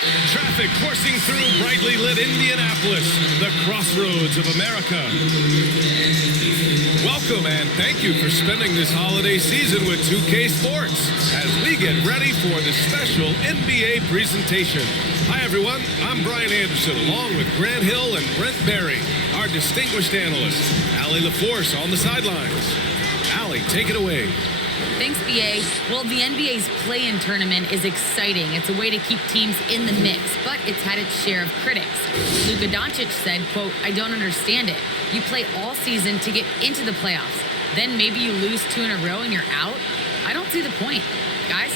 Traffic coursing through brightly lit Indianapolis, the crossroads of America. Welcome and thank you for spending this holiday season with 2K Sports as we get ready for the special NBA presentation. Hi everyone, I'm Brian Anderson along with Grant Hill and Brent Berry, our distinguished analysts. Allie LaForce on the sidelines. Allie, take it away. Thanks, BA. Well, the NBA's play-in tournament is exciting. It's a way to keep teams in the mix, but it's had its share of critics. Luka Doncic said, quote, "I don't understand it. You play all season to get into the playoffs. Then maybe you lose 2 in a row and you're out? I don't see the point. Guys?"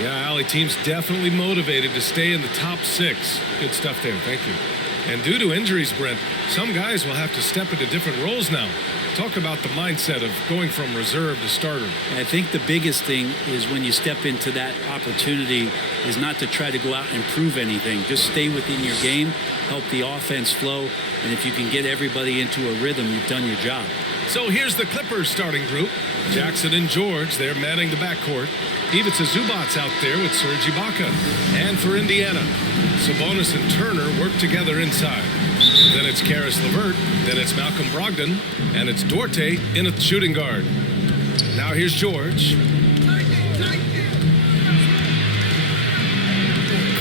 Yeah, Allie, team's definitely motivated to stay in the top 6. Good stuff there. Thank you. And due to injuries, Brent, some guys will have to step into different roles now. Talk about the mindset of going from reserve to starter. I think the biggest thing is when you step into that opportunity is not to try to go out and prove anything. Just stay within your game, help the offense flow, and if you can get everybody into a rhythm, you've done your job. So here's the Clippers starting group. Jackson and George, they're manning the backcourt. Ivica Zubac's out there with Serge Ibaka. And for Indiana, Sabonis and Turner work together inside. Then it's Caris LeVert, then it's Malcolm Brogdon, and it's Duarte in a shooting guard. Now here's George.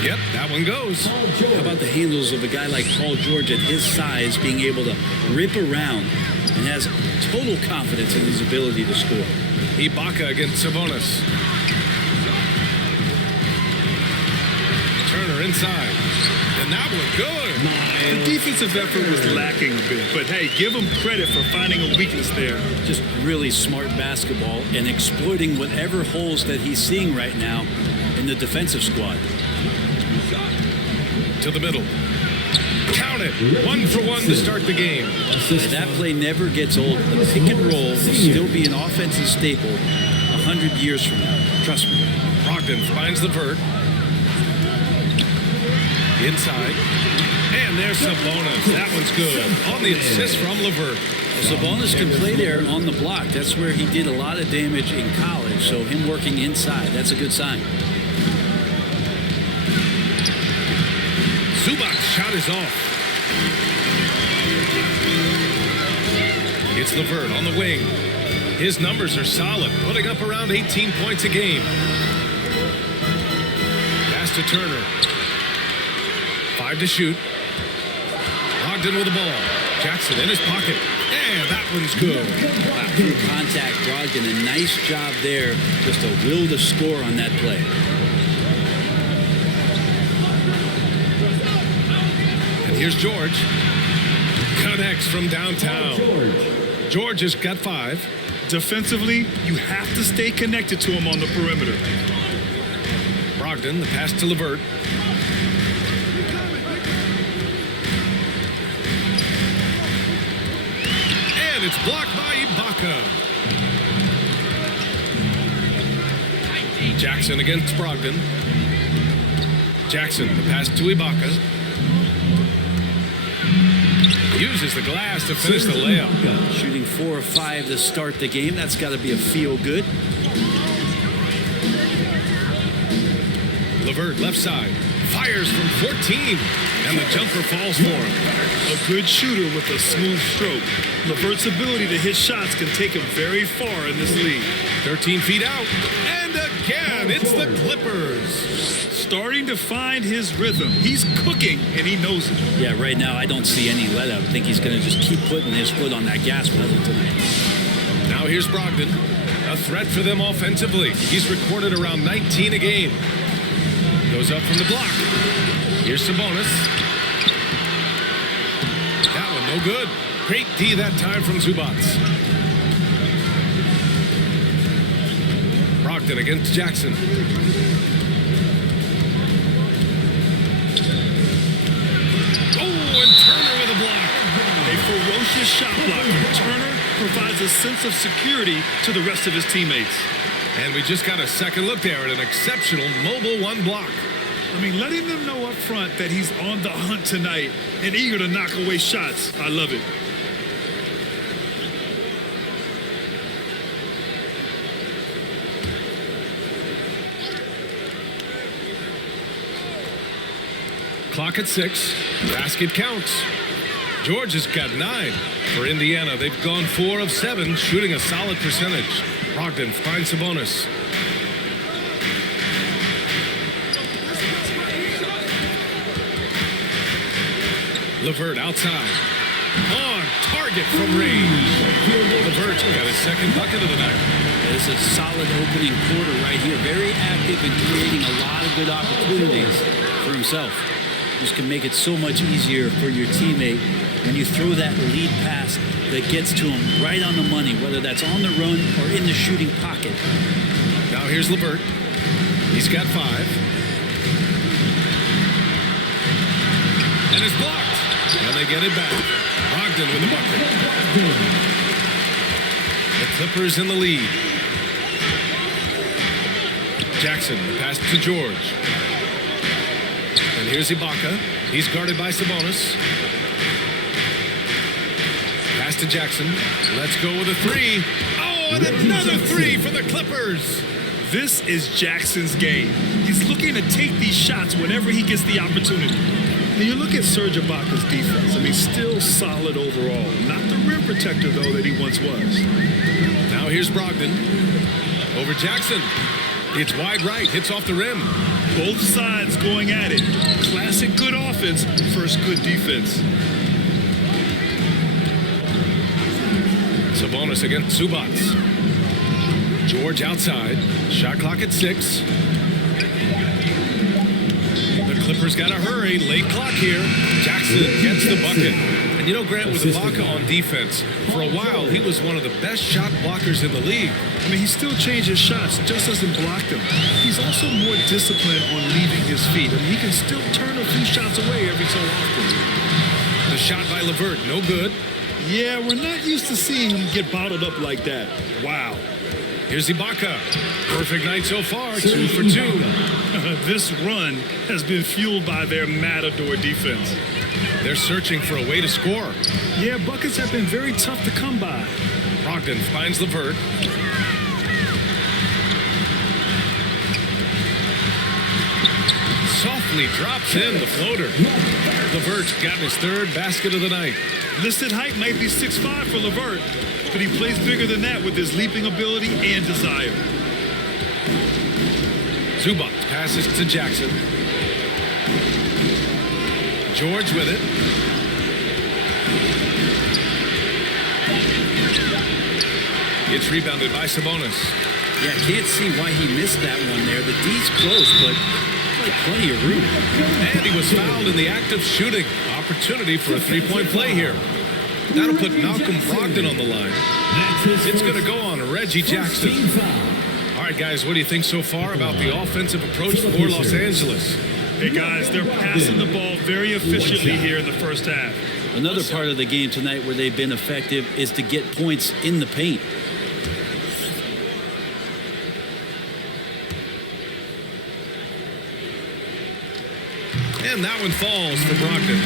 Yep, that one goes. How about the handles of a guy like Paul George at his size being able to rip around and has total confidence in his ability to score. Ibaka against Sabonis. Turner inside. And that one good. The defensive effort was lacking a bit, but hey, give him credit for finding a weakness there. Just really smart basketball and exploiting whatever holes that he's seeing right now in the defensive squad. To the middle. Count it. 1 for 1 to start the game. That play never gets old. The pick and roll will still be an offensive staple 100 years from now. Trust me. Brogdon finds LeVert. Inside. And there's Sabonis. That one's good. On the assist from LeVert. Sabonis can play there on the block. That's where he did a lot of damage in college. So him working inside, that's a good sign. Zubac's shot is off. It's LeVert on the wing. His numbers are solid, putting up around 18 points a game. Pass to Turner. 5 to shoot. Brogdon with the ball. Jackson in his pocket. And that one's good. Through contact, Brogdon, a nice job there. Just a will to score on that play. And here's George. Connects from downtown. George has got 5. Defensively, you have to stay connected to him on the perimeter. Brogdon, the pass to LeVert. And it's blocked by Ibaka. Jackson against Brogdon. Jackson, the pass to Ibaka. Uses the glass to finish the layup. Shooting 4 or 5 to start the game. That's got to be a feel good. LeVert left side. Fires from 14. And the jumper falls for him. A good shooter with a smooth stroke. LeVert's ability to hit shots can take him very far in this league. 13 feet out. And again, it's the Clippers. Starting to find his rhythm. He's cooking, and he knows it. Yeah, right now I don't see any let up. I think he's going to just keep putting his foot on that gas pedal tonight. Now here's Brogdon. A threat for them offensively. He's recorded around 19 a game. Goes up from the block. Here's Sabonis. That one no good. Great D that time from Zubac. Brogdon against Jackson. Oh, and Turner with a block. A ferocious shot blocker. Turner provides a sense of security to the rest of his teammates. And we just got a second look there at an exceptional mobile 1 block. I mean, letting them know up front that he's on the hunt tonight and eager to knock away shots. I love it. clock at 6. Basket counts. George has got 9. For Indiana, they've gone 4 of 7, shooting a solid percentage. Brogdon finds Sabonis. LeVert outside. On target from range. LeVert got his second bucket of the night. This is a solid opening quarter right here. Very active and creating a lot of good opportunities for himself. Just can make it so much easier for your teammate when you throw that lead pass that gets to him right on the money, whether that's on the run or in the shooting pocket. Now here's LeVert. He's got 5. And it's blocked. And they get it back. Brogdon with the bucket. The Clippers in the lead. Jackson, the pass to George. And here's Ibaka. He's guarded by Sabonis. Pass to Jackson. Let's go with a 3. Oh, and another 3 for the Clippers. This is Jackson's game. He's looking to take these shots whenever he gets the opportunity. And you look at Serge Ibaka's defense. I mean, still solid overall. Not the rim protector, though, that he once was. Now here's Brogdon. Over Jackson. It's wide right. Hits off the rim. Both sides going at it. Classic good offense versus good defense. Sabonis against Zubats. George outside. Shot clock at 6. The Clippers got to hurry. Late clock here. Jackson gets the bucket. And you know, Grant, with Ibaka on defense, for a while, he was one of the best shot blockers in the league. I mean, he still changes shots, just doesn't block them. He's also more disciplined on leaving his feet. I mean, he can still turn a few shots away every so often. The shot by LeVert, no good. Yeah, we're not used to seeing him get bottled up like that. Wow. Here's Ibaka. Perfect night so far, 2 for 2. This run has been fueled by their matador defense. They're searching for a way to score. Yeah, buckets have been very tough to come by. Brogdon finds LeVert. Softly drops in the floater. LeVert's gotten his 3rd basket of the night. Listed height might be 6'5" for LeVert, but he plays bigger than that with his leaping ability and desire. Zubac passes to Jackson. George with it. It's rebounded by Sabonis. Yeah, can't see why he missed that one there. The D's close, but like plenty of room. And he was fouled in the act of shooting. Opportunity for a 3-point play here. That'll put Malcolm Brogdon on the line. It's going to go on Reggie Jackson. All right, guys, what do you think so far about the offensive approach for Los Angeles? Hey, guys, they're passing the ball very efficiently here in the first half. Another part of the game tonight where they've been effective is to get points in the paint. And that one falls for Brogdon.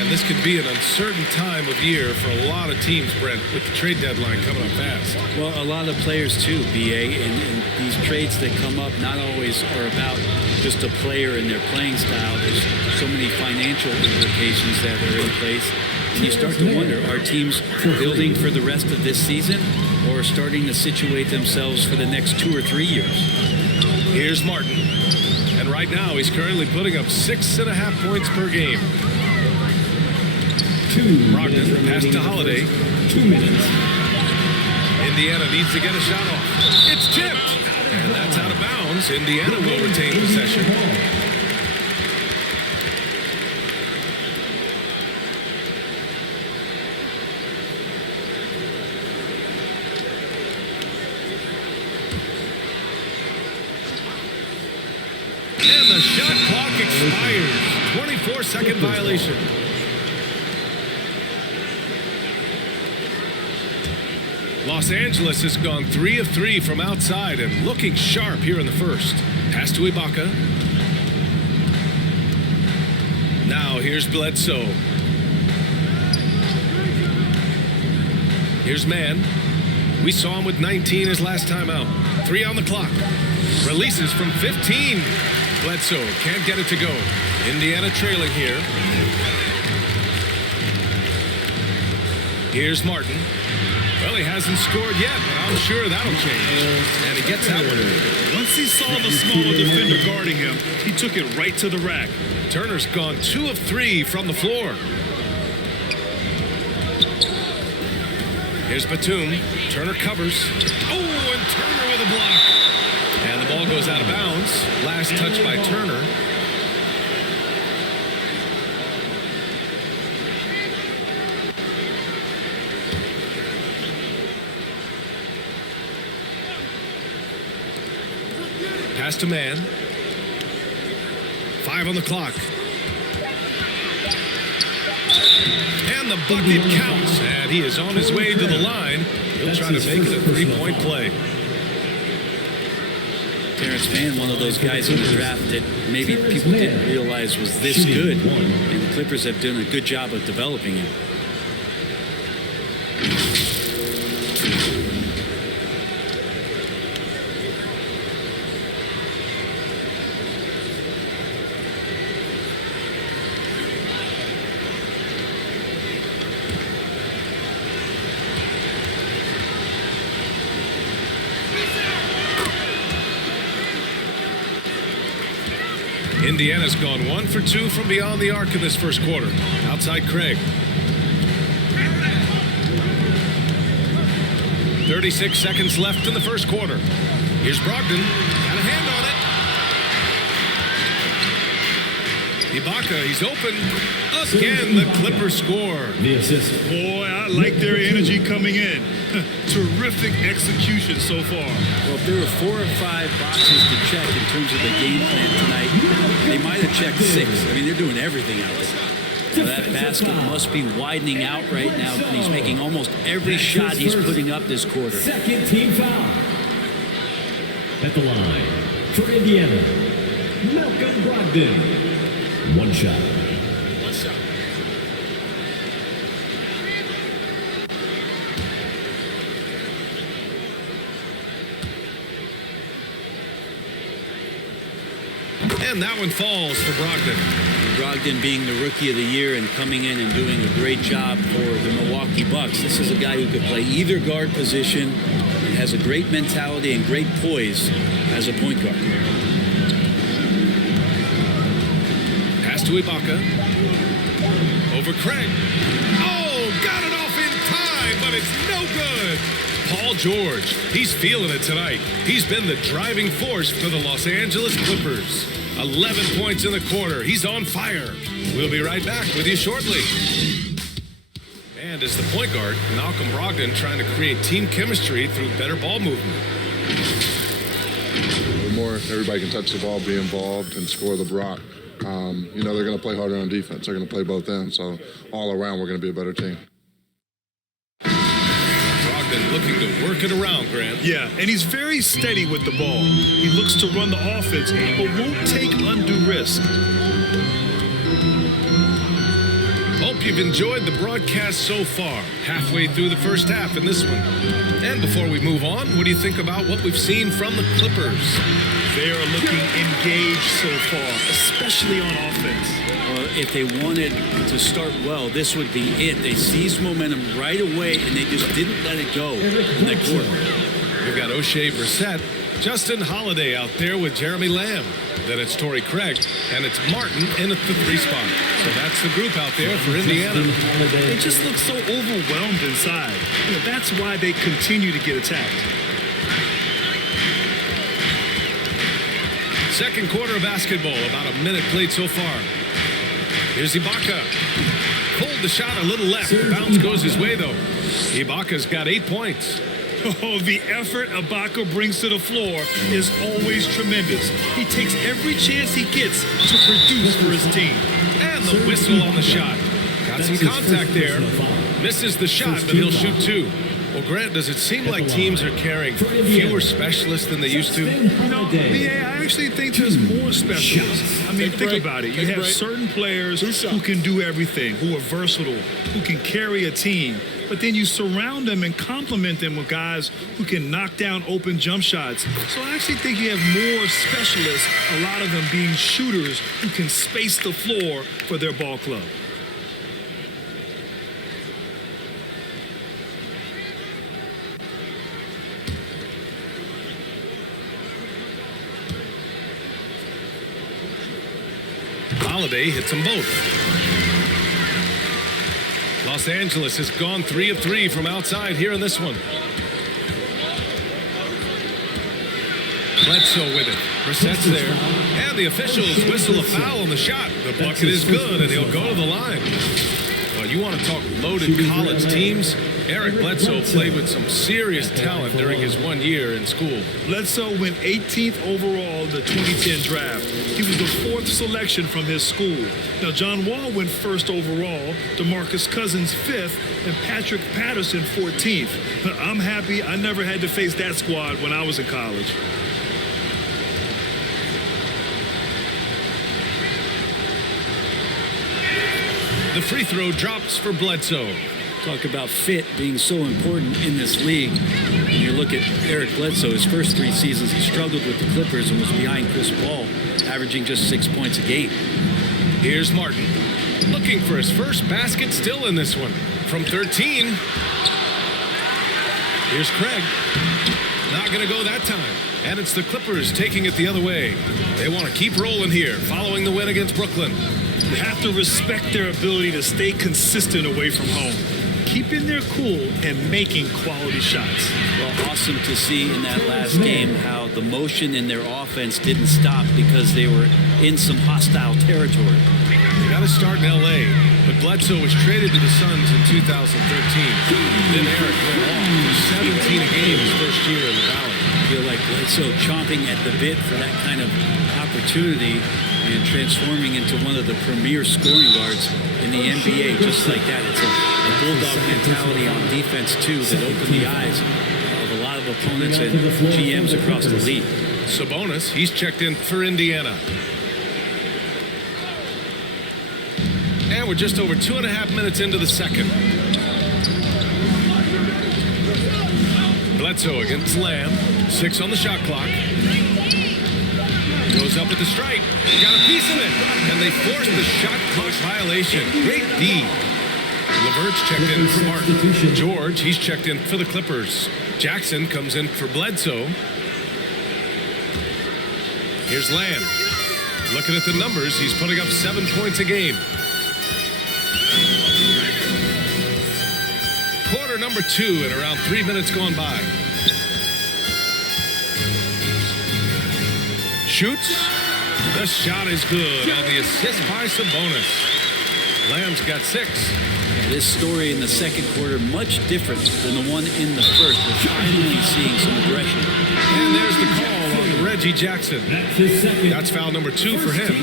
And this could be an uncertain time of year for a lot of teams, Brent, with the trade deadline coming up fast. Well, a lot of players too, BA, and these trades that come up not always are about just a player and their playing style. There's so many financial implications that are in place. And you start to wonder, are teams building for the rest of this season or starting to situate themselves for the next 2 or 3 years? Here's Martin. And right now, he's currently putting up 6.5 points per game. Brogdon, pass to Holiday. 2 minutes. Indiana needs to get a shot off. It's tipped. And that's out of bounds. Indiana will retain possession. And the shot clock expires. 24-second violation. Los Angeles has gone 3 of 3 from outside and looking sharp here in the first. Pass to Ibaka. Now here's Bledsoe. Here's Mann. We saw him with 19 his last time out. 3 on the clock. Releases from 15. Bledsoe can't get it to go. Indiana trailing here. Here's Martin. Well, he hasn't scored yet, but I'm sure that'll change. And he gets that one. Once he saw the smaller defender guarding him, he took it right to the rack. Turner's gone 2 of 3 from the floor. Here's Batum. Turner covers. Oh, and Turner with a block. And the ball goes out of bounds. Last touch by Turner. Pass to man. 5 on the clock. And the bucket counts. And he is on his way to the line. He'll try to make it a 3-point play. Terrence Mann, one of those guys in the draft that maybe people didn't realize was this good. And the Clippers have done a good job of developing him. Indiana's gone 1 for 2 from beyond the arc in this first quarter. Outside Craig. 36 seconds left in the first quarter. Here's Brogdon. Got a hand on it. Ibaka, he's open. Again, the Clippers score. The assist. Boy, I like their energy coming in. Terrific execution so far. Well, if there were 4 or 5 boxes to check in terms of the game plan tonight, they might have checked 6. I mean, they're doing everything out there. That basket must be widening out right now. He's making almost every shot he's putting up this quarter. Second team foul. At the line for Indiana, Malcolm Brogdon. 1 shot. And that one falls for Brogdon. Brogdon being the Rookie of the Year and coming in and doing a great job for the Milwaukee Bucks. This is a guy who could play either guard position and has a great mentality and great poise as a point guard. Pass to Ibaka. Over Craig. Oh, got it off in time, but it's no good. Paul George, he's feeling it tonight. He's been the driving force for the Los Angeles Clippers. 11 points in the quarter. He's on fire. We'll be right back with you shortly. And as the point guard, Malcolm Brogdon trying to create team chemistry through better ball movement. The more everybody can touch the ball, be involved, and score the block, you know, they're going to play harder on defense. They're going to play both ends. So all around, we're going to be a better team. Looking to work it around, Grant. Yeah, and he's very steady with the ball. He looks to run the offense, but won't take undue risk. Hope you've enjoyed the broadcast so far. Halfway through the first half in this one. And before we move on, what do you think about what we've seen from the Clippers? They are looking engaged so far, especially on offense. Well, if they wanted to start well, this would be it. They seized momentum right away, and they just didn't let it go in that quarter. We've got O'Shea Brissett, Justin Holiday out there with Jeremy Lamb. Then it's Torrey Craig, and it's Martin in at the 3 spot. So that's the group out there for Indiana. They just look so overwhelmed inside. You know, that's why they continue to get attacked. Second quarter of basketball, about a minute played so far. Here's Ibaka. Pulled the shot a little left. Bounce goes his way, though. Ibaka's got 8 points. Oh, the effort Ibaka brings to the floor is always tremendous. He takes every chance he gets to produce for his team. And the whistle on the shot. Got some contact there. Misses the shot, but he'll shoot 2. Well, Grant, does it seem like teams are carrying fewer specialists than they used to? No, yeah, I actually think there's more specialists. I mean, think about it. You have certain players who can do everything, who are versatile, who can carry a team. But but then you surround them and complement them with guys who can knock down open jump shots. So I actually think you have more specialists, a lot of them being shooters who can space the floor for their ball club. Holiday hits them both. Los Angeles has gone 3 of 3 from outside here in this one. Bledsoe with it. Brissett's there. And the officials whistle a foul on the shot. The bucket is good, and he'll go to the line. Well, you want to talk loaded college teams? Eric Bledsoe played with some serious talent during his 1 year in school. Bledsoe went 18th overall the 2010 draft. He was the 4th selection from his school. Now, John Wall went 1st overall, DeMarcus Cousins 5th, and Patrick Patterson 14th. I'm happy I never had to face that squad when I was in college. The free throw drops for Bledsoe. Talk about fit being so important in this league. When you look at Eric Bledsoe, his first 3 seasons, he struggled with the Clippers and was behind Chris Paul, averaging just 6 points a game. Here's Martin, looking for his first basket still in this one. From 13. Here's Craig. Not going to go that time. And it's the Clippers taking it the other way. They want to keep rolling here, following the win against Brooklyn. You have to respect their ability to stay consistent away from home, keeping their cool and making quality shots. Well, awesome to see in that last game how the motion in their offense didn't stop because they were in some hostile territory. They got to start in L.A., but Bledsoe was traded to the Suns in 2013. Then Eric went off for 17 a game his first year in the Valley. I feel like Bledsoe chomping at the bit for that kind of opportunity and transforming into one of the premier scoring guards in the NBA just like that. It's a bulldog mentality on defense, too, that opened the eyes of a lot of opponents and GMs across the league. Sabonis, he's checked in for Indiana. And we're just over 2.5 minutes into the second. Bledsoe against Lamb. 6 on the shot clock. Goes up with the strike. Got a piece of it. And they forced the shot clock violation. Great D. LeVert's checked in for Martin. George, he's checked in for the Clippers. Jackson comes in for Bledsoe. Here's Lamb. Looking at the numbers, he's putting up 7 points a game. Quarter number 2 and around 3 minutes gone by. Shoots. The shot is good on the assist by Sabonis. Lamb's got 6. This story in the second quarter much different than the one in the first. We're finally seeing some aggression. And there's the call on Reggie Jackson. That's foul number 2 for him.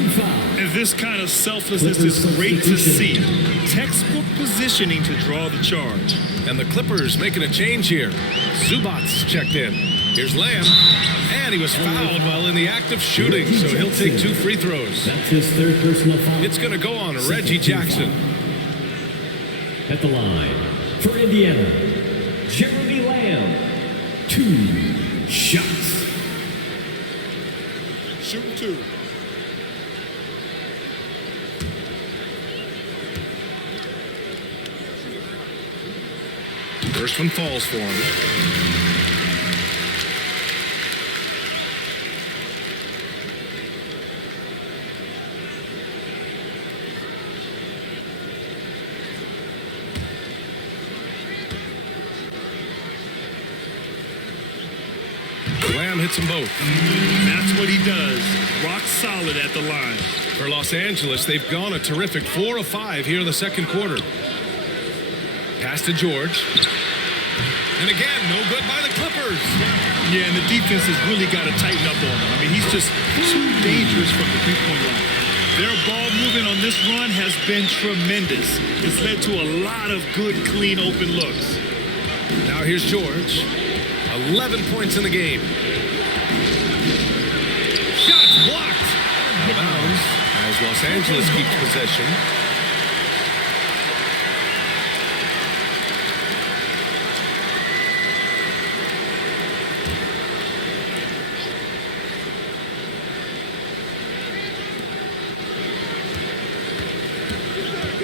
And this kind of selflessness is great to see. Textbook positioning to draw the charge. And the Clippers making a change here. Zubac's checked in. Here's Lamb. And he was fouled while in the act of shooting, so he'll take 2 free throws. That's his 3rd personal foul. It's going to go on Reggie Jackson. At the line for Indiana, Jeremy Lamb. 2 shots. Shooting 2. First one falls for him. Lamb hits them both. That's what he does. Rock solid at the line. For Los Angeles, they've gone a terrific 4 of 5 here in the second quarter. Pass to George. And again, no good by the Clippers. Yeah, and the defense has really got to tighten up on him. I mean, he's just too dangerous from the three-point line. Their ball movement on this run has been tremendous. It's led to a lot of good, clean, open looks. Now here's George. 11 points in the game. Shots blocked. Out of bounds as Los Angeles keeps possession.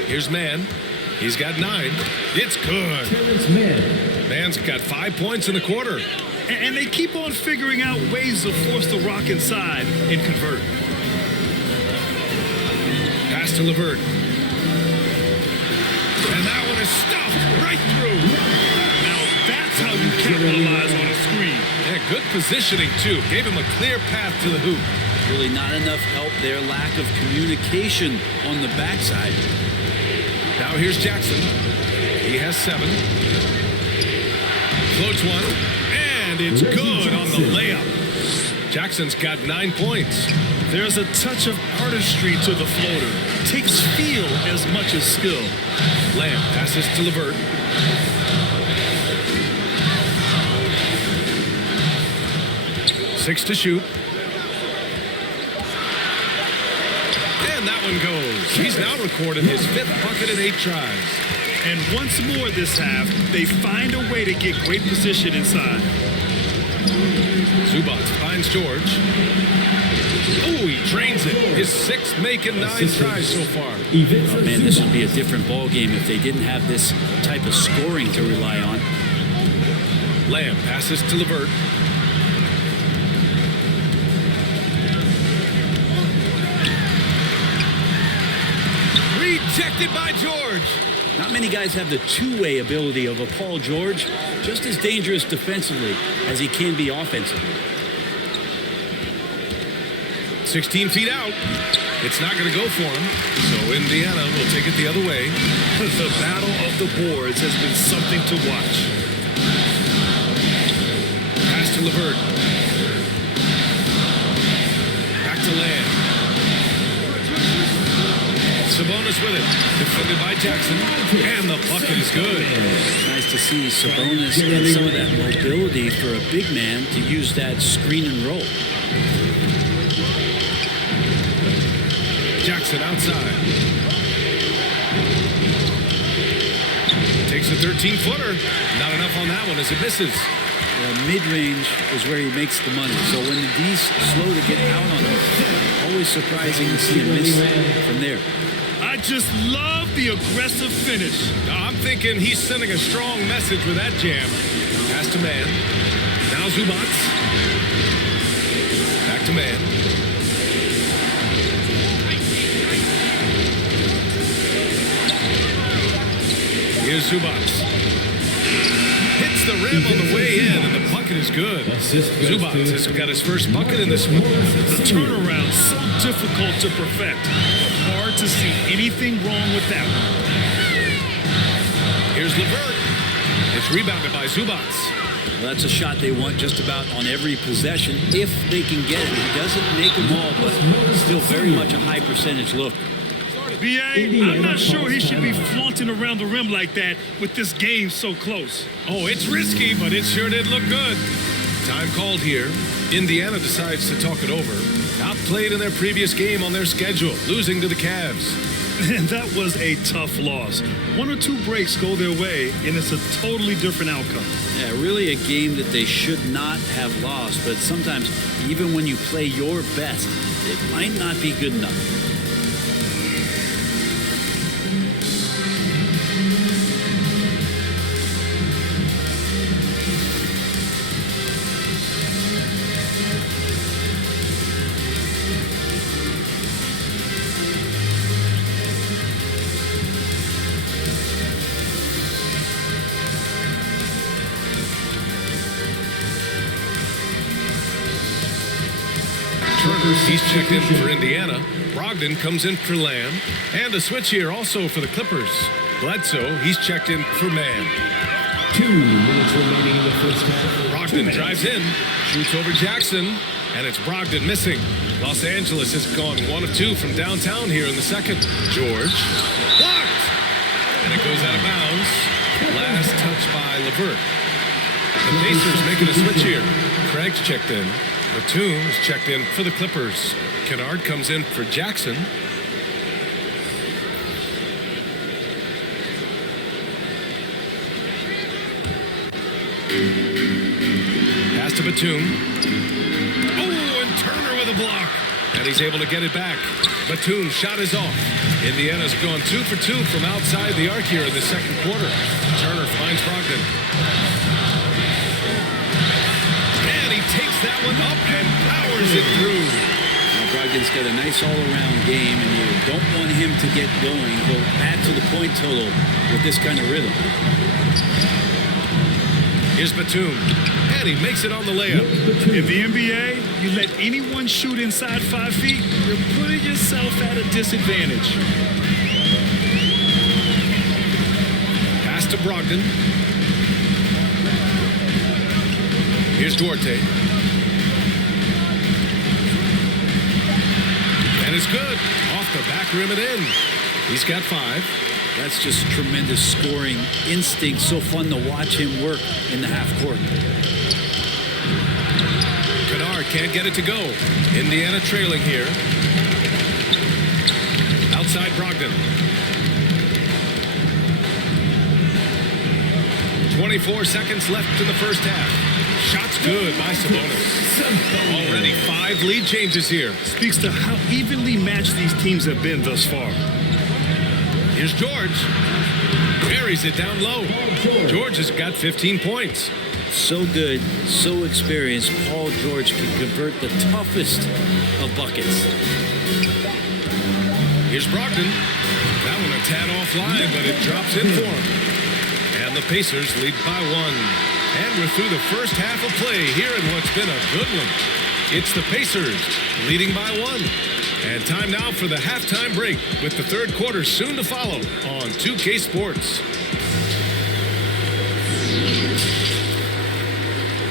Here's Mann. He's got 9. It's good. Terrence Mann. Mann's got 5 points in the quarter. And they keep on figuring out ways to force the rock inside and convert. Pass to LeVert. And that one is stuffed right through. Now that's how you capitalize on a screen. Yeah, good positioning, too. Gave him a clear path to the hoop. Really not enough help there. Lack of communication on the backside. Now here's Jackson. He has 7. Floats one. And it's good on the layup. Jackson's got 9 points. There's a touch of artistry to the floater. Takes feel as much as skill. Lamb passes to LeVert. Six to shoot. And that one goes. He's now recorded his 5th bucket in 8 tries. And once more this half, they find a way to get great position inside. Zubac finds George. Oh, he drains it. His 6th make in 9 tries so far. Oh, man, this would be a different ball game if they didn't have this type of scoring to rely on. Lamb passes to LeVert. Rejected by George. Not many guys have the two-way ability of a Paul George, just as dangerous defensively as he can be offensively. 16 feet out. It's not going to go for him, so Indiana will take it the other way. The battle of the boards has been something to watch. Pass to LeVert. Back to Lamb. Sabonis with it. Defended by Jackson. And the bucket is good. Nice to see Sabonis get some of that mobility for a big man to use that screen and roll. Jackson outside. Takes a 13-footer. Not enough on that one as it misses. Mid-range is where he makes the money. So when the D's slow to get out on him, always surprising to see him miss from there. I just love the aggressive finish. I'm thinking he's sending a strong message with that jam. Pass to Mann. Now Zubac. Back to Mann. Here's Zubac. Hits the rim on the way in, and the bucket is good. Zubac has got his first bucket in this one. The turnaround so difficult to perfect. Hard to see anything wrong with that one. Here's LeVert. It's rebounded by Zubac. Well, that's a shot they want just about on every possession, if they can get it. He doesn't make them all, but still very much a high percentage look. B.A., I'm not sure he should be flaunting around the rim like that with this game so close. Oh, it's risky, but it sure did look good. Time called here. Indiana decides to talk it over. Outplayed in their previous game on their schedule, losing to the Cavs. And that was a tough loss. 1 or 2 breaks go their way, and it's a totally different outcome. Yeah, really a game that they should not have lost, but sometimes even when you play your best, it might not be good enough. He's checked in for Indiana. Brogdon comes in for Lamb. And a switch here also for the Clippers. Bledsoe, he's checked in for Mann. 2 minutes remaining in the first half. Brogdon drives in, shoots over Jackson, and it's Brogdon missing. Los Angeles has gone 1 of 2 from downtown here in the second. George, blocked! And it goes out of bounds. Last touch by LeVert. The Pacers making a switch here. Craig's checked in. Batum is checked in for the Clippers. Kennard comes in for Jackson. Pass to Batum. Oh, and Turner with a block. And he's able to get it back. Batum's shot is off. Indiana's gone 2 for 2 from outside the arc here in the second quarter. Turner finds Brogdon. And he takes that one up and powers it through. Now Brogdon's got a nice all-around game, and you don't want him to get going. He'll add to the point total with this kind of rhythm. Here's Batum, and he makes it on the layup. In the NBA, you let anyone shoot inside 5 feet, you're putting yourself at a disadvantage. Pass to Brogdon. Here's Duarte. And it's good. Off the back rim and in. He's got 5. That's just tremendous scoring instinct. So fun to watch him work in the half court. Kennard can't get it to go. Indiana trailing here. Outside Brogdon. 24 seconds left in the first half. Shots good by Sabonis. Already 5 lead changes here. Speaks to how evenly matched these teams have been thus far. Here's George. Buries it down low. George has got 15 points. So good, so experienced. Paul George can convert the toughest of buckets. Here's Brogdon. That one a tad offline, but it drops in for him. And the Pacers lead by 1. And we're through the first half of play here in what's been a good one. It's the Pacers leading by 1. And time now for the halftime break with the third quarter soon to follow on 2K Sports.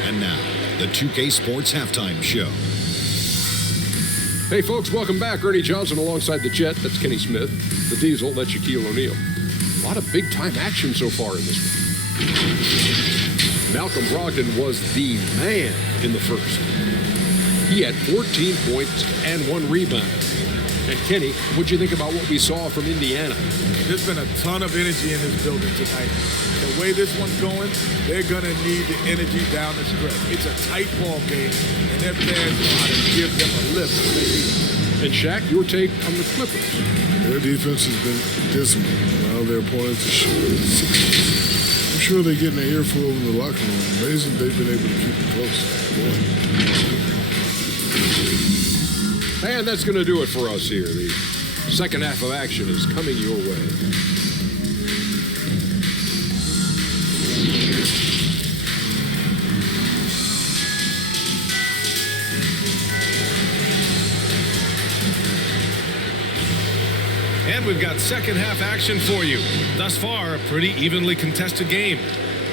And now, the 2K Sports Halftime Show. Hey folks, welcome back. Ernie Johnson alongside the Jet, that's Kenny Smith. The Diesel, that's Shaquille O'Neal. A lot of big time action so far in this one. Malcolm Brogdon was the man in the first. He had 14 points and 1 rebound. And Kenny, what'd you think about what we saw from Indiana? There's been a ton of energy in this building tonight. The way this one's going, they're going to need the energy down the stretch. It's a tight ball game, and their fans know how to give them a lift when they need it. And Shaq, your take on the Clippers? Their defense has been dismal. Allow their opponents to shoot. I'm sure they're getting an earful in the locker room. Amazing they've been able to keep it close. Boy. And that's going to do it for us here. The second half of action is coming your way. And we've got second half action for you. Thus far, a pretty evenly contested game.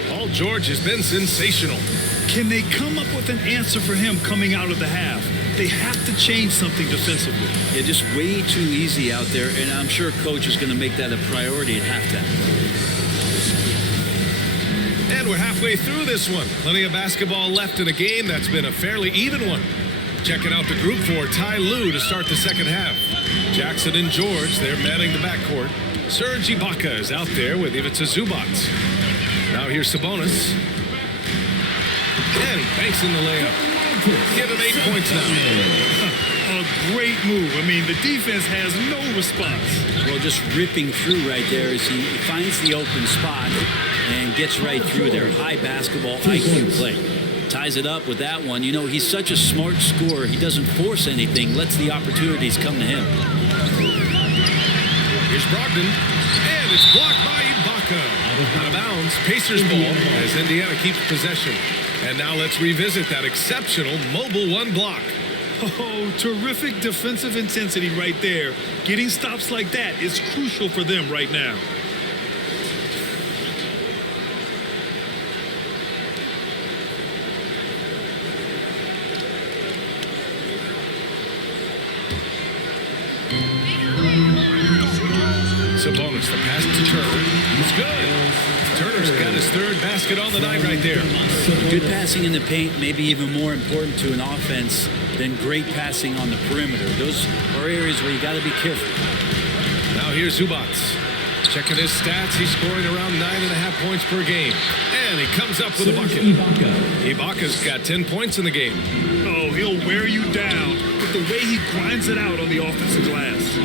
Paul George has been sensational. Can they come up with an answer for him coming out of the half? They have to change something defensively. Yeah, just way too easy out there, and I'm sure coach is going to make that a priority at halftime. And we're halfway through this one. Plenty of basketball left in a game that's been a fairly even one. Checking out the group for Ty Lue to start the second half. Jackson and George, they're manning the backcourt. Serge Ibaka is out there with Ivica Zubac. Now here's Sabonis. And he banks in the layup. Give him 8 points now. A great move. I mean, the defense has no response. Well, just ripping through right there as he finds the open spot and gets right through there. High basketball IQ play. Ties it up with that one. You know, he's such a smart scorer. He doesn't force anything, lets the opportunities come to him. Here's Brogdon. And it's blocked by Ibaka. Out of bounds. Pacers ball as Indiana keeps possession. And now let's revisit that exceptional mobile 1 block. Oh, terrific defensive intensity right there. Getting stops like that is crucial for them right now. Sabonis, the pass to Turner. It's good. Turner's got his 3rd basket on the night right there. Good passing in the paint, maybe even more important to an offense than great passing on the perimeter. Those are areas where you got to be careful. Now here's Zubac. Checking his stats, he's scoring around 9.5 points per game. And he comes up with a bucket. Ibaka's got 10 points in the game. Oh, he'll wear you down. the way he grinds it out on the offensive glass.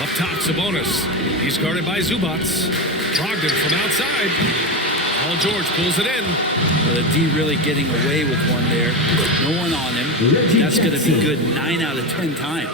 Up top, Sabonis. He's guarded by Zubats. Brogdon from outside. Paul George pulls it in. The D really getting away with one there. No one on him. That's going to be good 9 out of 10 times.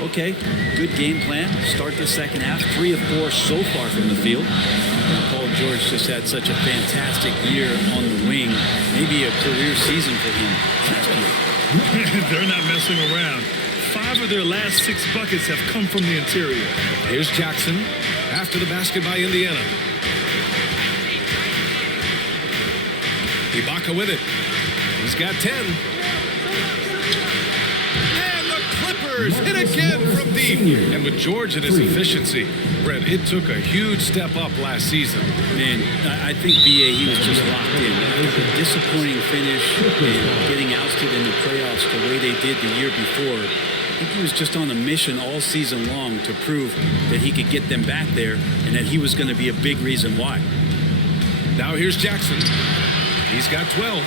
Okay, good game plan. Start the second half. 3 of 4 so far from the field. And Paul George just had such a fantastic year on the wing. Maybe a career season for him last year. They're not messing around. 5 of their last 6 buckets have come from the interior. Here's Jackson after the basket by Indiana. Ibaka with it. He's got 10. And the Clippers hit again from deep. And with George and his efficiency, Brett, it took a huge step up last season. Man, I think VA, he was just locked in. After a disappointing finish and getting ousted in the playoffs the way they did the year before, I think he was just on a mission all season long to prove that he could get them back there and that he was going to be a big reason why. Now here's Jackson. He's got 12.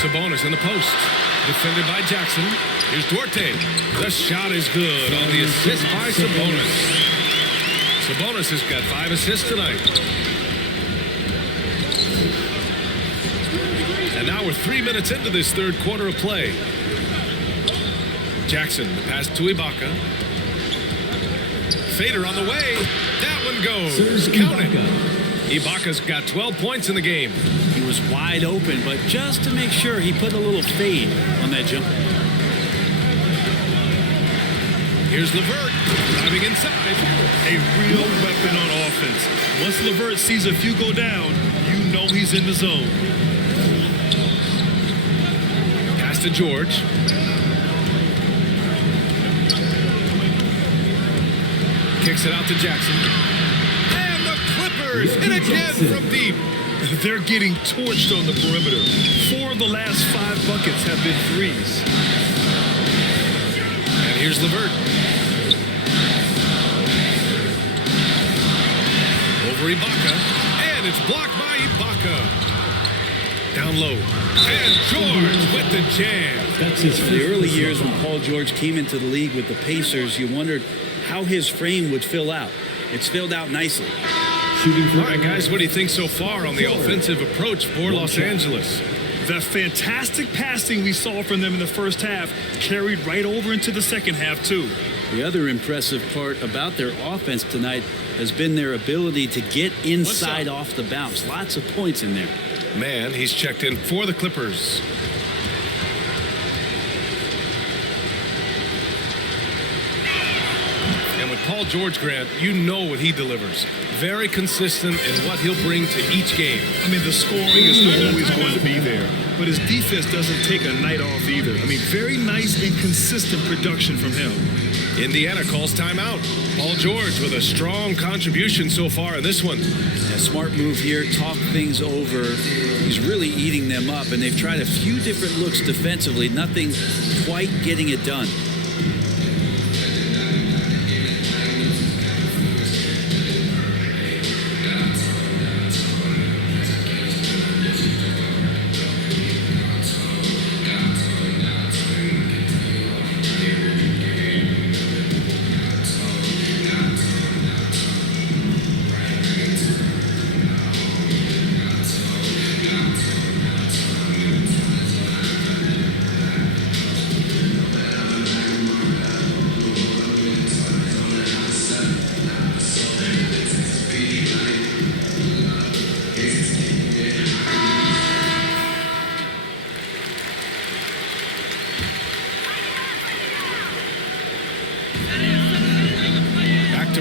Sabonis in the post. Defended by Jackson. Here's Duarte. The shot is good on the assist by Sabonis. Sabonis has got 5 assists tonight. And now we're 3 minutes into this third quarter of play. Jackson, the pass to Ibaka. Fader on the way. That one goes. Count it. Ibaka's got 12 points in the game. He was wide open, but just to make sure, he put a little fade on that jumper. Here's LeVert driving inside. A real weapon on offense. Once LeVert sees a few go down, you know he's in the zone. Pass to George. Kicks it out to Jackson. And the Clippers hit again from deep. They're getting torched on the perimeter. 4 of the last 5 buckets have been threes. And here's LeVert. Over Ibaka. And it's blocked by Ibaka. Down low. And George with the jam. In the early years when Paul George came into the league with the Pacers, you wondered how his frame would fill out. It's filled out nicely. All right, guys, what do you think so far on the offensive approach for Los Angeles? The fantastic passing we saw from them in the first half carried right over into the second half, too. The other impressive part about their offense tonight has been their ability to get inside off the bounce. Lots of points in there. Man, he's checked in for the Clippers. And with Paul George, Grant, you know what he delivers. Very consistent in what he'll bring to each game. I mean, the scoring is always going to be there, but his defense doesn't take a night off either. I mean, very nice and consistent production from him. Indiana calls timeout. Paul George with a strong contribution so far in this one. A smart move here, talk things over. He's really eating them up, and they've tried a few different looks defensively. Nothing quite getting it done.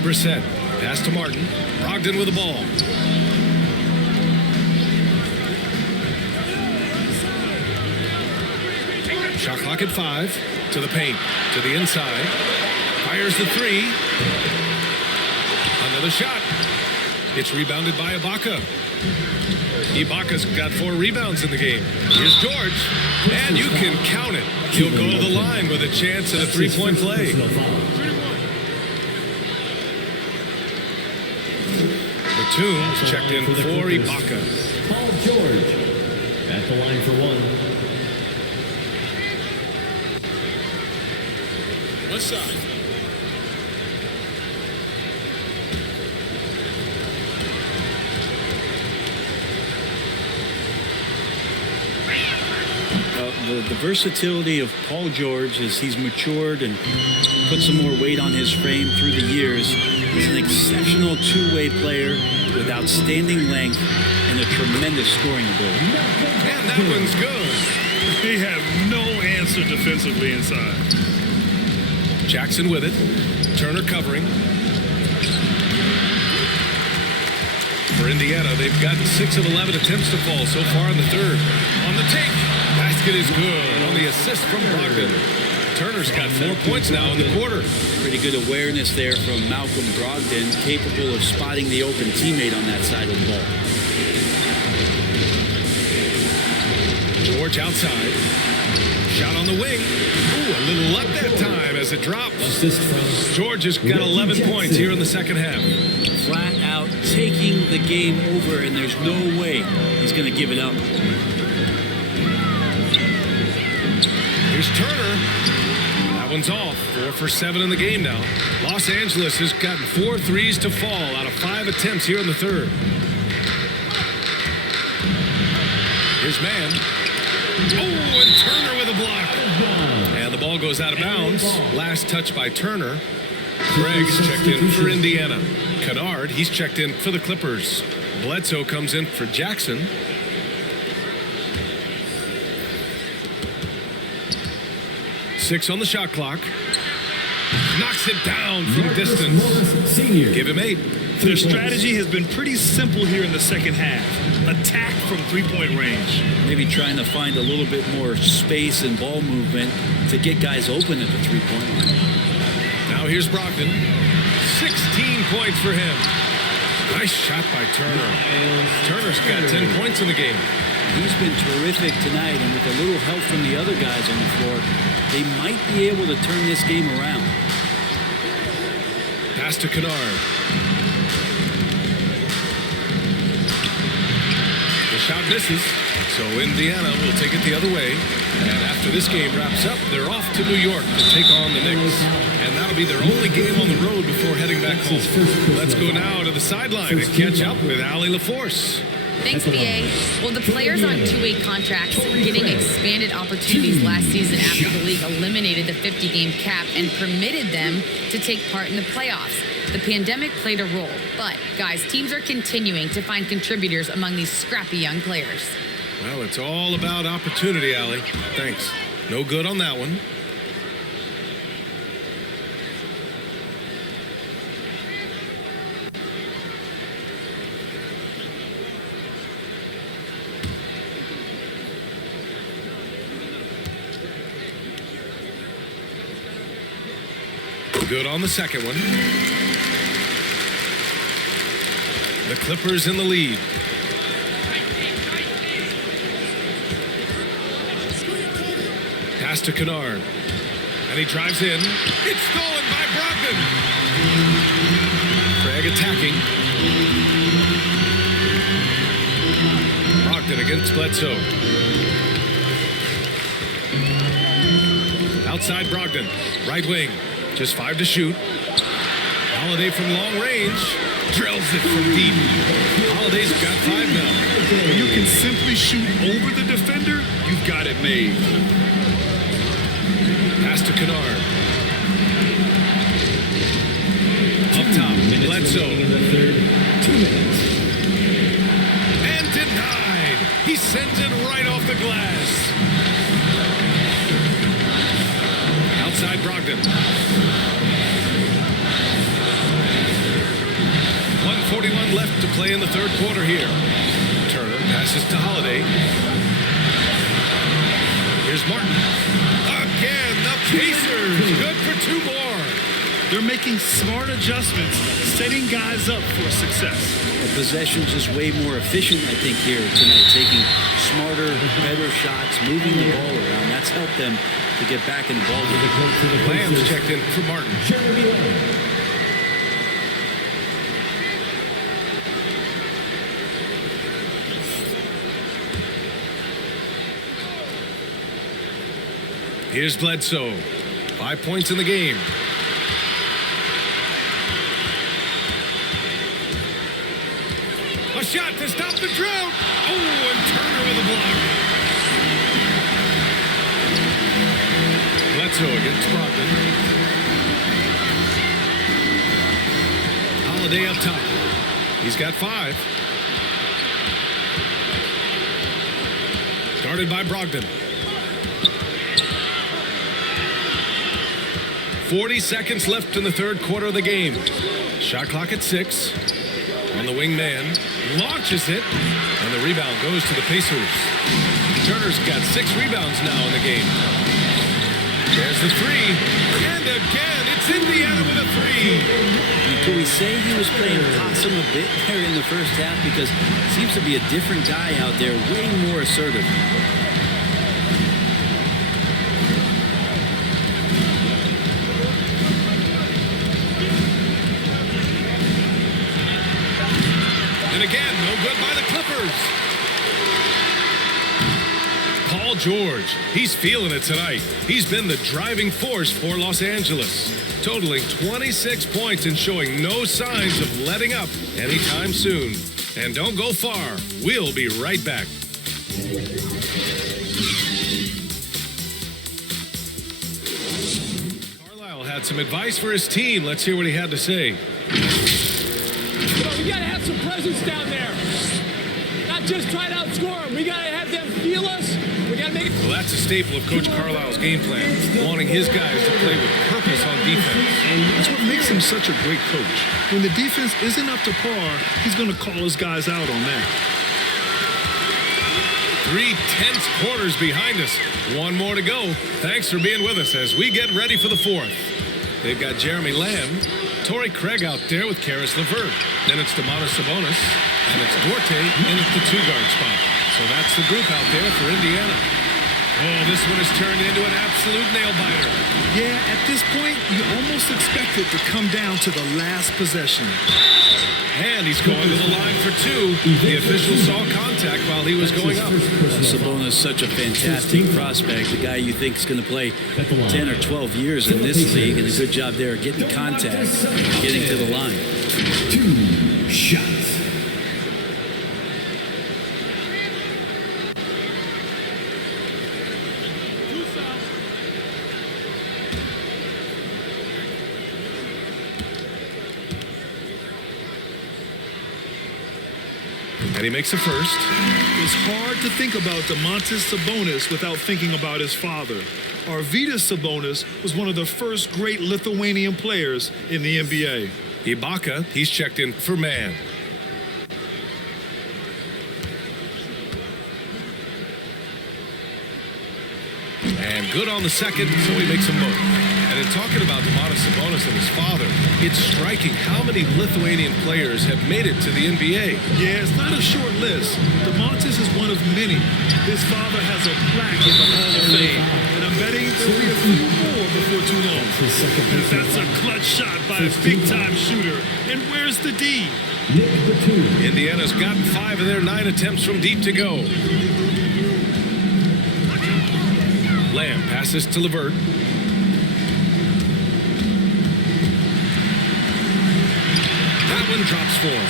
Brissett. Pass to Martin. Brogdon with the ball. Shot clock at 5. To the paint. To the inside. Fires the 3. Another shot. It's rebounded by Ibaka. Ibaka's got 4 rebounds in the game. Here's George. And you can count it. He'll go to the line with a chance at a 3-point play. Toombs checked in for Ibaka. George at the line for one. Left side. The versatility of Paul George as he's matured and put some more weight on his frame through the years. He's an exceptional two-way player with outstanding length and a tremendous scoring ability. And that one's good. They have no answer defensively inside. Jackson with it. Turner covering. For Indiana, they've gotten 6 of 11 attempts to fall so far in the third. On the take. Basket is good on the assist from Brogdon. Turner's got 4 points now in the quarter. Pretty good awareness there from Malcolm Brogdon, capable of spotting the open teammate on that side of the ball. George outside. Shot on the wing. Ooh, a little luck that time as it drops. Assist from George has got 11 points here in the second half. Flat out taking the game over, and there's no way he's going to give it up. Here's Turner. That one's off. 4 for 7 in the game now. Los Angeles has gotten 4 threes to fall out of 5 attempts here in the third. Here's Mann. Oh, and Turner with a block. And the ball goes out of bounds. Last touch by Turner. Gregg's checked in for Indiana. Kennard, he's checked in for the Clippers. Bledsoe comes in for Jackson. Six on the shot clock. Knocks it down from distance. Give him 8. Their strategy has been pretty simple here in the second half. Attack from three-point range. Maybe trying to find a little bit more space and ball movement to get guys open at the three-point line. Now here's Brogdon. 16 points for him. Nice shot by Turner. Turner's got 10 points in the game. He's been terrific tonight, and with a little help from the other guys on the floor, they might be able to turn this game around. Pass to Kennard. The shot misses, so Indiana will take it the other way. And after this game wraps up, they're off to New York to take on the Knicks. And that'll be their only game on the road before heading back home. Let's go now to the sideline and catch up with Allie LaForce. Thanks, BA. Well, the players on two-way contracts getting expanded opportunities last season after the league eliminated the 50-game cap and permitted them to take part in the playoffs. The pandemic played a role, but, guys, teams are continuing to find contributors among these scrappy young players. Well, it's all about opportunity, Allie. Thanks. No good on that one. Good on the second one. The Clippers in the lead. Pass to Kennard. And he drives in. It's stolen by Brogdon. Craig attacking. Brogdon against Bledsoe. Outside Brogdon. Right wing. Just 5 to shoot. Holiday from long range. Drills it from deep. Holiday's got 5 now. When you can simply shoot over the defender, you've got it made. Pass to Kennard. Up top, Bledsoe. 2 minutes. And denied. He sends it right off the glass. Outside Brogdon. 1:41 left to play in the third quarter here. Turner passes to Holiday. Here's Martin. Again, the Pacers. Good for 2 more. They're making smart adjustments, setting guys up for success. The possession just way more efficient, I think, here tonight, taking smarter, better shots, moving the ball around. That's helped them to get back in the ball game. Lamb's checked in for Martin. Here's Bledsoe. 5 points in the game. A shot to stop the drought. Oh, and Turner with a block. Bledsoe against Brogdon. Holiday up top. He's got 5. Started by Brogdon. 40 seconds left in the third quarter of the game. Shot clock at 6. On the wing man. Launches it. And the rebound goes to the Pacers. Turner's got 6 rebounds now in the game. There's the 3. And again, it's Indiana with a 3. Could we say he was playing possum a bit there in the first half? Because he seems to be a different guy out there, way more assertive. And again, no good by the Clippers. Paul George, he's feeling it tonight. He's been the driving force for Los Angeles, totaling 26 points and showing no signs of letting up anytime soon. And don't go far. We'll be right back. Carlisle had some advice for his team. Let's hear what he had to say. We got to have some presence down there. Not just try to outscore them. We got to have them feel us. We got to make it. Well, that's a staple of Coach Carlisle's game plan, wanting his guys to play with purpose on defense. That's what makes him such a great coach. When the defense isn't up to par, he's going to call his guys out on that. 3 tense quarters behind us. 1 more to go. Thanks for being with us as we get ready for the 4th. They've got Jeremy Lamb, Torrey Craig out there with Karis LeVert. Then it's Domantas Sabonis, and it's Duarte in at the 2-guard spot. So that's the group out there for Indiana. Oh, this one has turned into an absolute nail-biter. Yeah, at this point, you almost expect it to come down to the last possession. And he's going to the line for 2. The official saw contact while he was going up. Sabonis, such a fantastic prospect, the guy you think is going to play 10 or 12 years in this league, and a good job there getting contact, getting to the line. 2 shots. And he makes a first. It's hard to think about Domantas Sabonis without thinking about his father. Arvydas Sabonis was one of the first great Lithuanian players in the NBA. Ibaka, he's checked in for man. And good on the second, so he makes them both. And in talking about Domantas Sabonis and his father, it's striking how many Lithuanian players have made it to the NBA. Yeah, it's not a short list. Domantas is one of many. His father has a plaque in the Hall of Fame, and I'm betting there'll be a few more before too long. That's a clutch shot by a big-time shooter. And where's the D? Indiana's gotten 5 of their 9 attempts from deep to go. Lamb passes to LeVert. That one drops for him.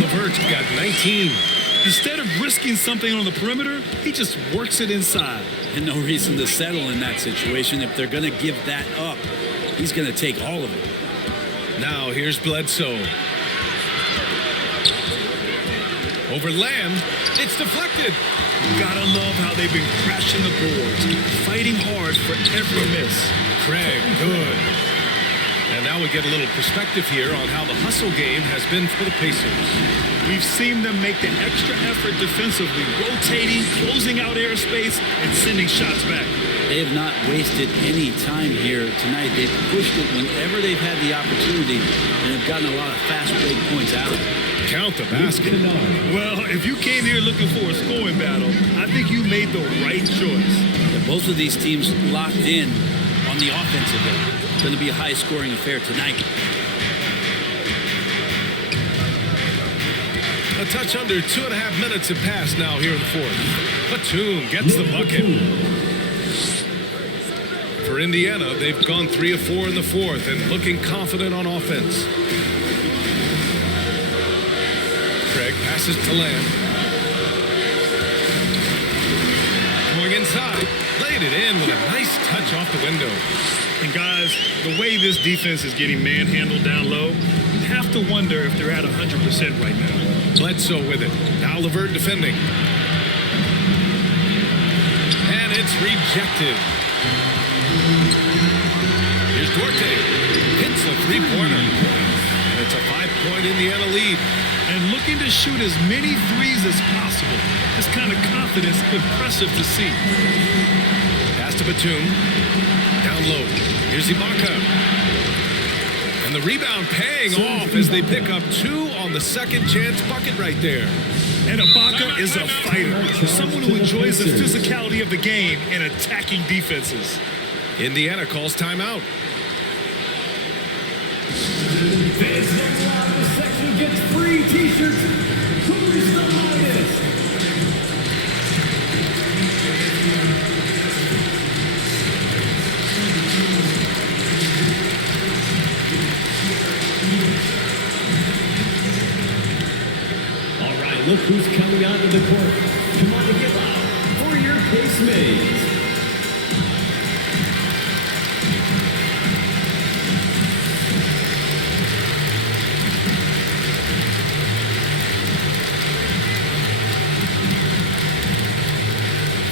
LeVert's got 19. Instead of risking something on the perimeter, he just works it inside. And no reason to settle in that situation. If they're going to give that up, he's going to take all of it. Now here's Bledsoe. Over Lamb. It's deflected. Gotta love how they've been crashing the boards, fighting hard for every miss. Craig, good. And now we get a little perspective here on how the hustle game has been for the Pacers. We've seen them make the extra effort defensively, rotating, closing out airspace, and sending shots back. They have not wasted any time here tonight. They've pushed it whenever they've had the opportunity and have gotten a lot of fast break points out. Count the basket. Well, if you came here looking for a scoring battle, I think you made the right choice. Yeah, both of these teams locked in on the offensive end. It's going to be a high-scoring affair tonight. A touch under 2.5 minutes have passed now here in the 4th. Batum gets the bucket. For Indiana, they've gone 3 of 4 in the fourth and looking confident on offense. Craig passes to Lamb. Going inside, laid it in with a nice touch off the window. And guys, the way this defense is getting manhandled down low, you have to wonder if they're at 100% right now. Bledsoe with it. Now LeVert defending. And it's rejected. Here's Duarte. Hits a three-pointer. It's a 5-point Indiana lead. And looking to shoot as many threes as possible. This kind of confidence, impressive to see. Pass to Batum. Down low. Here's Ibaka. And the rebound paying off as they pick up 2 on the second chance bucket right there. And Ibaka is a fighter. Someone who enjoys the physicality of the game and attacking defenses. Indiana calls timeout. Fans in the locker section gets free t-shirts. Who's the hottest? All right, look who's coming onto the court. Come on and get loud for your PACERS.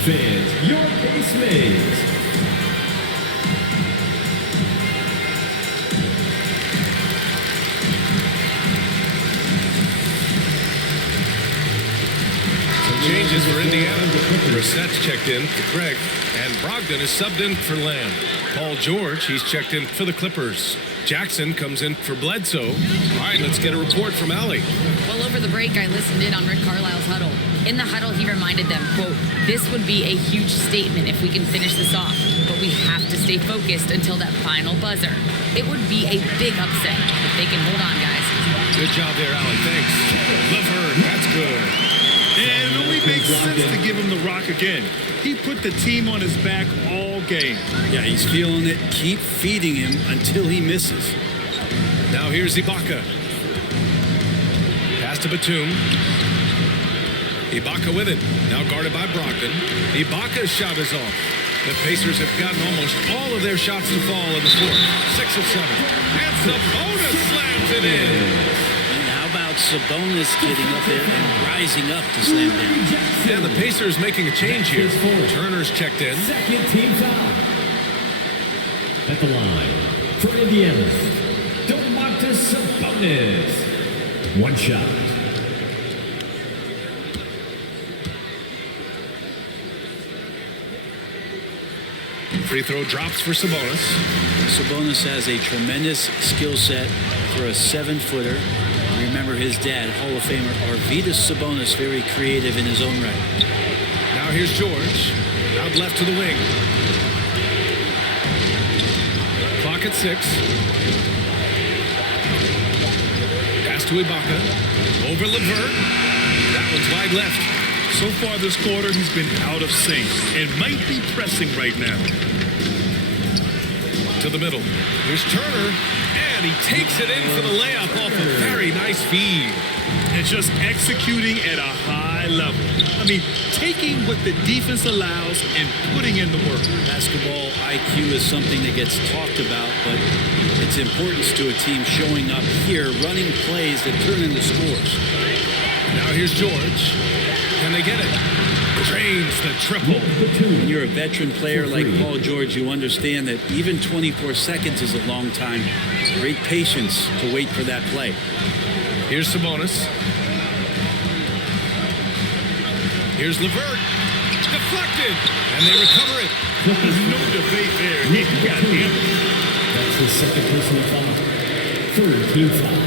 Fans, your PACERS. Changes for Indiana. Brissett's checked in for Craig, and Brogdon is subbed in for Lamb. Paul George, he's checked in for the Clippers. Jackson comes in for Bledsoe. All right, let's get a report from Allie. Well, over the break, I listened in on Rick Carlisle's huddle. In the huddle, he reminded them, quote, "This would be a huge statement if we can finish this off, but we have to stay focused until that final buzzer. It would be a big upset if they can hold on, guys." Good job there, Allie. Thanks. LeVert, that's good. And it only makes sense to give him the rock again. He put the team on his back all game. Yeah, he's feeling it. Keep feeding him until he misses. Now here's Ibaka. Pass to Batum. Ibaka with it. Now guarded by Brogdon. Ibaka's shot is off. The Pacers have gotten almost all of their shots to fall in the fourth. 6 of 7. And Sabonis slams it in. How about Sabonis getting up there and rising up to slam down? And the Pacers making a change here. Turner's checked in. Second team foul. At the line for Indiana, Domantas Sabonis. 1 shot. Free throw drops for Sabonis. Sabonis has a tremendous skill set for a 7-footer. Remember his dad, Hall of Famer Arvydas Sabonis, very creative in his own right. Now here's George. Out left to the wing. Clock at 6. Pass to Ibaka. Over LeVert. That one's wide left. So far this quarter, he's been out of sync and might be pressing right now. To the middle. Here's Turner. And he takes it in for the layup off a very nice feed. And just executing at a high level. I mean, taking what the defense allows and putting in the work. Basketball IQ is something that gets talked about, but its importance to a team showing up here, running plays that turn into scores. Now here's George. Can they get it? Drains the triple. When you're a veteran player like Paul George, you understand that even 24 seconds is a long time. Great patience to wait for that play. Here's Sabonis. Here's LeVert. Deflected. And they recover it. There's no debate there. He got hammered. That's his second personal foul. Third team foul.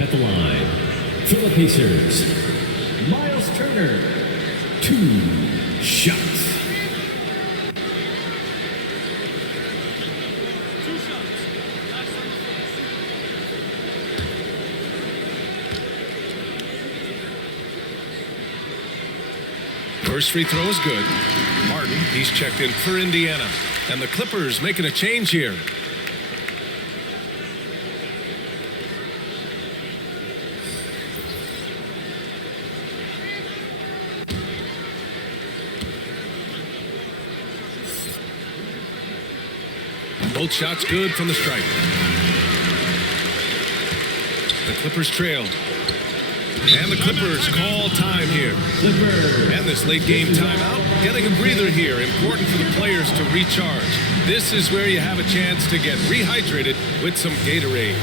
At the line for the Pacers, Miles Turner. 2 shots. First free throw is good. Martin, he's checked in for Indiana. And the Clippers making a change here. Both shots good from the stripe. The Clippers trail. And the Clippers call time here. And this late game timeout, getting a breather here. Important for the players to recharge. This is where you have a chance to get rehydrated with some Gatorade.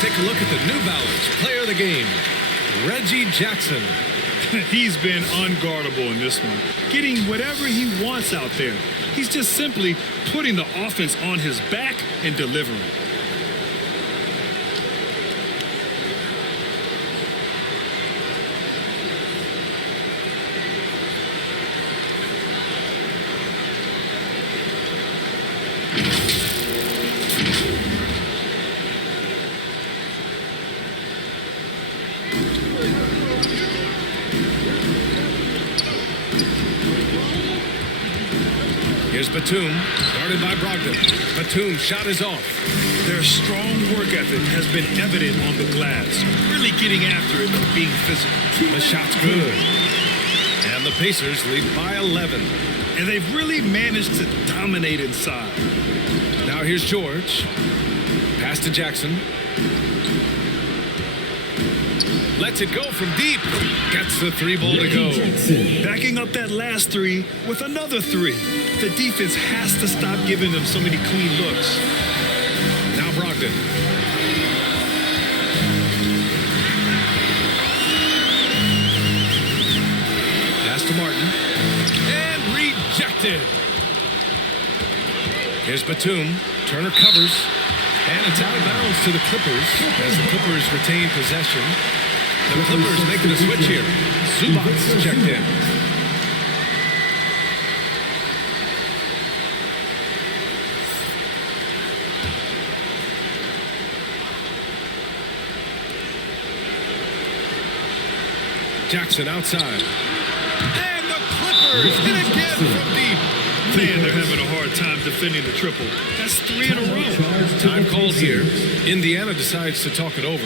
Take a look at the New Balance player of the game, Reggie Jackson. He's been unguardable in this one, getting whatever he wants out there. He's just simply putting the offense on his back and delivering. Here's Batum, guarded by Brogdon. Batum's shot is off. Their strong work ethic has been evident on the glass, really getting after it and being physical. The shot's good. And the Pacers lead by 11. And they've really managed to dominate inside. Now here's George. Pass to Jackson. Lets it go from deep. Gets the three ball to go. Backing up that last three with another three. The defense has to stop giving them so many clean looks. Now Brogdon. Pass to Martin. And rejected. Here's Batum. Turner covers. And it's out of bounds to the Clippers as the Clippers retain possession. The Clippers making a switch here. Zubac's checked in. Jackson outside. And the Clippers hit again from deep. Man, they're having a hard time defending the triple. That's 3 in a row. Time called here. Indiana decides to talk it over.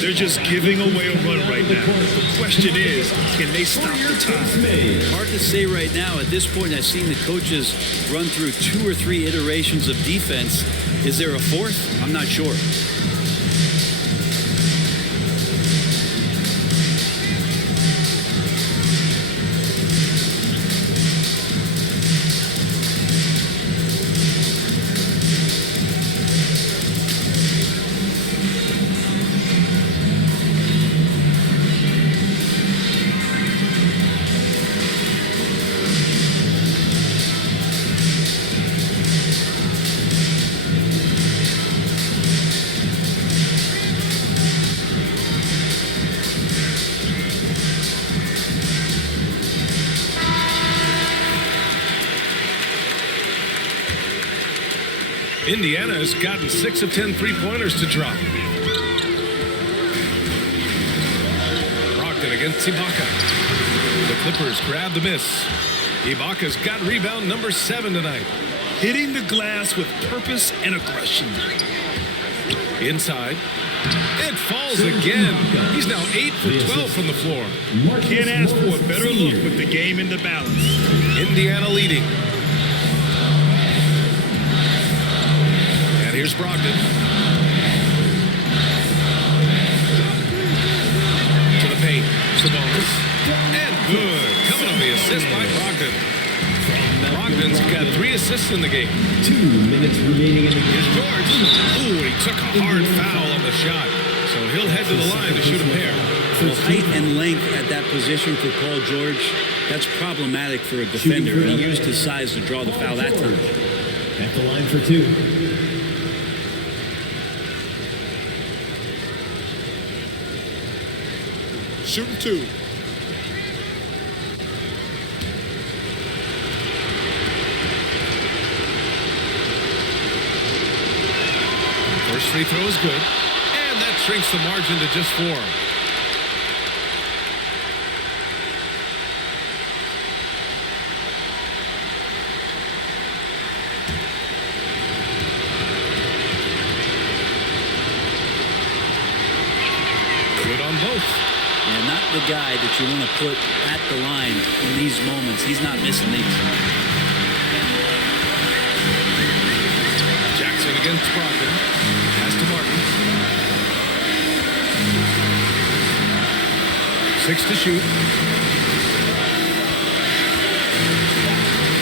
They're just giving away a run right now. The question is, can they stop the time? Hard to say right now. At this point, I've seen the coaches run through 2 or 3 iterations of defense. Is there a fourth? I'm not sure. Indiana has gotten 6 of 10 three-pointers to drop. Brogdon against Ibaka. The Clippers grab the miss. Ibaka's got rebound number 7 tonight. Hitting the glass with purpose and aggression. Inside. It falls again. He's now 8 for 12 from the floor. Can't ask for a better look with the game in the balance. Indiana leading. Here's Brogdon. To the paint. Sabonis. pass. And good. Coming on the assist by Brogdon. Brogdon's got 3 assists in the game. 2 minutes remaining in the game. Here's George. Ooh, he took a hard foul on the shot. So he'll head to the line to shoot a pair. Well, height and length at that position for Paul George, that's problematic for a defender. He used his size to draw the foul that time. At the line for 2. Shooting 2. First free throw is good. And that shrinks the margin to just 4. Good on both. Yeah, not the guy that you want to put at the line in these moments. He's not missing these. Jackson against Brogdon. Pass to Martin. 6 to shoot.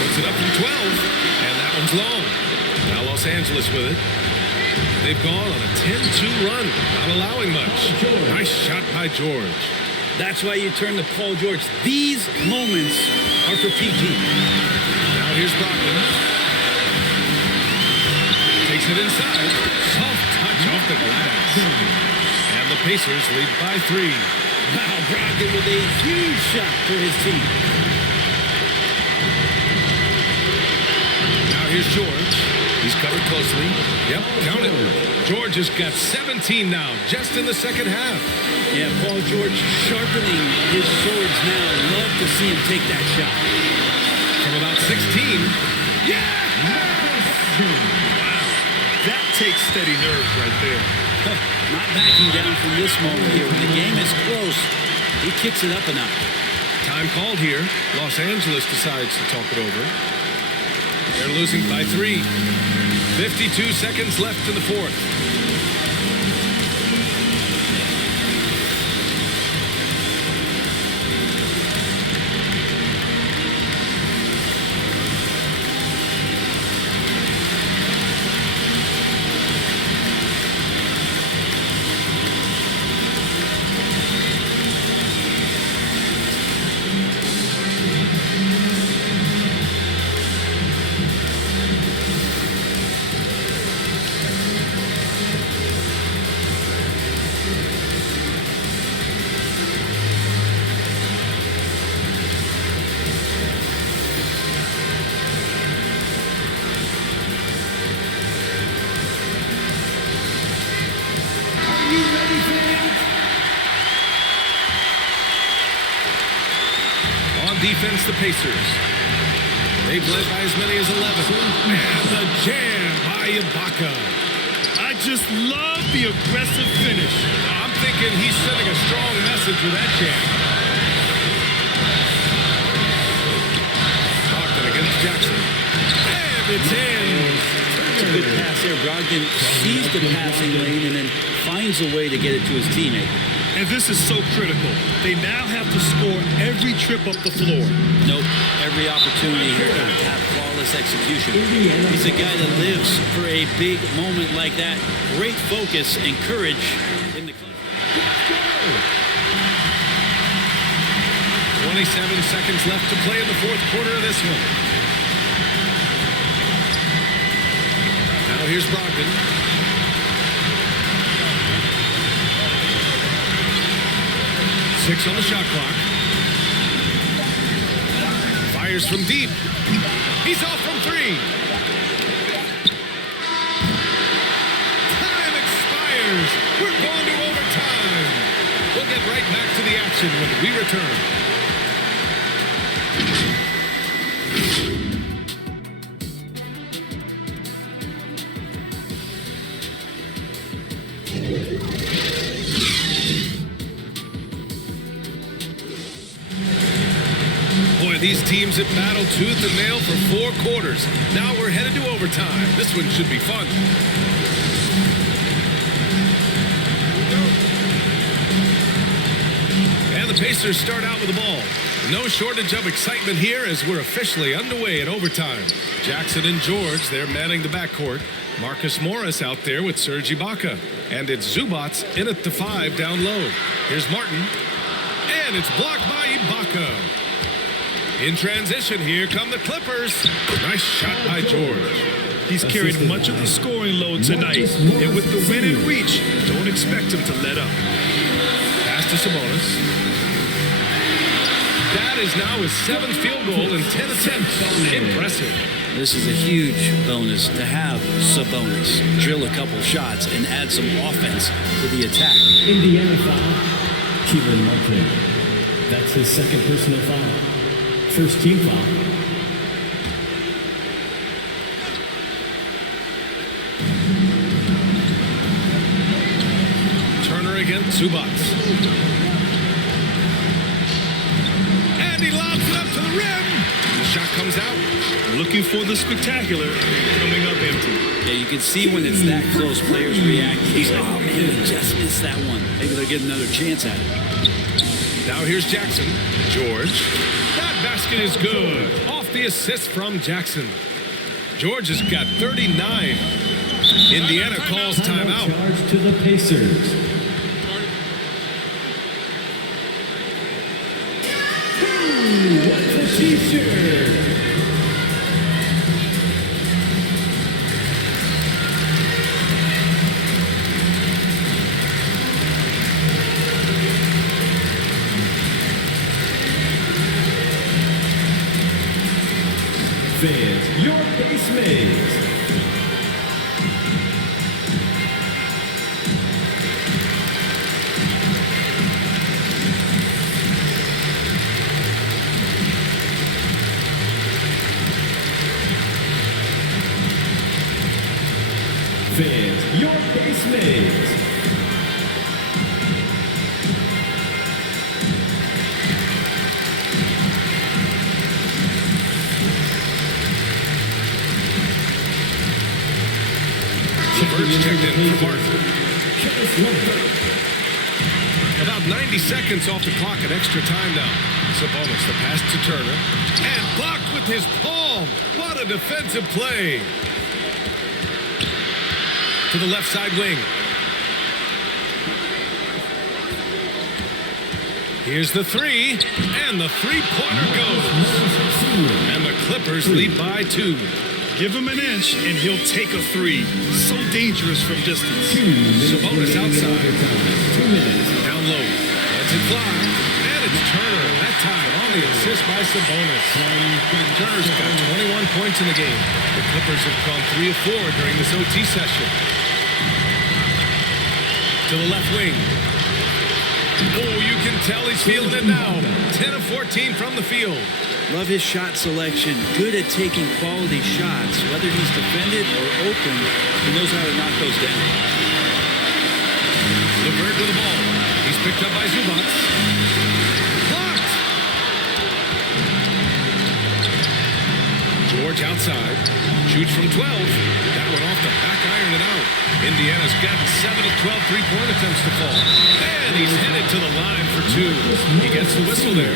Puts it up from 12. And that one's long. Now Los Angeles with it. They've gone on a 10-2 run, not allowing much. Nice shot by George. That's why you turn to Paul George. These moments are for PG. Now here's Brogdon. Takes it inside. Soft touch off the glass. And the Pacers lead by 3. Wow, Brogdon with a huge shot for his team. Now here's George. He's covered closely. Yep, count it. George has got 17 now, just in the second half. Yeah, Paul George sharpening his swords now. Love to see him take that shot. From about 16. Yeah! Wow. That takes steady nerves right there. Not backing down from this moment here. When the game is close, he kicks it up a notch. Time called here. Los Angeles decides to talk it over. They're losing by 3. 52 seconds left in the fourth. Defense, the Pacers. They've led by as many as 11. And the jam by Ibaka. I just love the aggressive finish. I'm thinking he's sending a strong message with that jam. Brogdon against Jackson. And it's in. That's a good pass there. Brogdon sees the passing lane and then finds a way to get it to his teammate. And this is so critical. They now have to score every trip up the floor. Nope. Every opportunity here to have flawless execution. He's a guy that lives for a big moment like that. Great focus and courage in the clutch. 27 seconds left to play in the fourth quarter of this one. Now here's Brogdon. 6 on the shot clock. Fires from deep. He's off from 3. Time expires. We're going to overtime. We'll get right back to the action when we return. These teams have battled tooth and nail for 4 quarters. Now we're headed to overtime. This one should be fun. And the the Pacers start out with the ball. No shortage of excitement here as we're officially underway at overtime. Jackson and George, they're manning the backcourt. Marcus Morris out there with Serge Ibaka. And it's Zubats in at the 5 down low. Here's Martin. And it's blocked by Ibaka. In transition, here come the Clippers. Nice shot by George. He's carried much of the scoring load tonight. And with the win in reach, don't expect him to let up. Pass to Sabonis. That is now his 7th field goal in 10 attempts. Impressive. This is a huge bonus to have Sabonis drill a couple shots and add some offense to the attack. Indiana foul. Keelan Martin. That's his second personal foul. First team foul. Turner against Zubats. And he lobs it up to the rim. The shot comes out. Looking for the spectacular, coming up empty. Yeah, you can see when it's that close, players react. He's like, oh man, we just missed that one. Maybe they'll get another chance at it. Now here's Jackson. George. That basket is good. Off the assist from Jackson. George has got 39. Indiana calls timeout. Charge to the Pacers. What's a t-shirt? Fans, your base mates. Fans, your base mates. Birds checked in for Martin. About 90 seconds off the clock at extra time now. Sabonis, the pass to Turner. And blocked with his palm. What a defensive play. To the left side wing. Here's the 3. And the three-pointer goes. And the Clippers lead by 2. Give him an inch, and he'll take a 3. So dangerous from distance. Sabonis outside. 2 minutes. Down low. Lets it fly. And it's Turner. That time on the assist by Sabonis. Turner's got 21 points in the game. The Clippers have gone 3 of 4 during this OT session. To the left wing. Oh, you can tell he's feeling it now. 10 of 14 from the field. Love his shot selection. Good at taking quality shots. Whether he's defended or open, he knows how to knock those down. LeVert with the ball. He's picked up by Zubats. Blocked. George outside. Shoots from 12. That one off the back iron and out. Indiana's gotten 7 of 12 three-point attempts to fall. And he's headed to the line for 2. He gets the whistle there.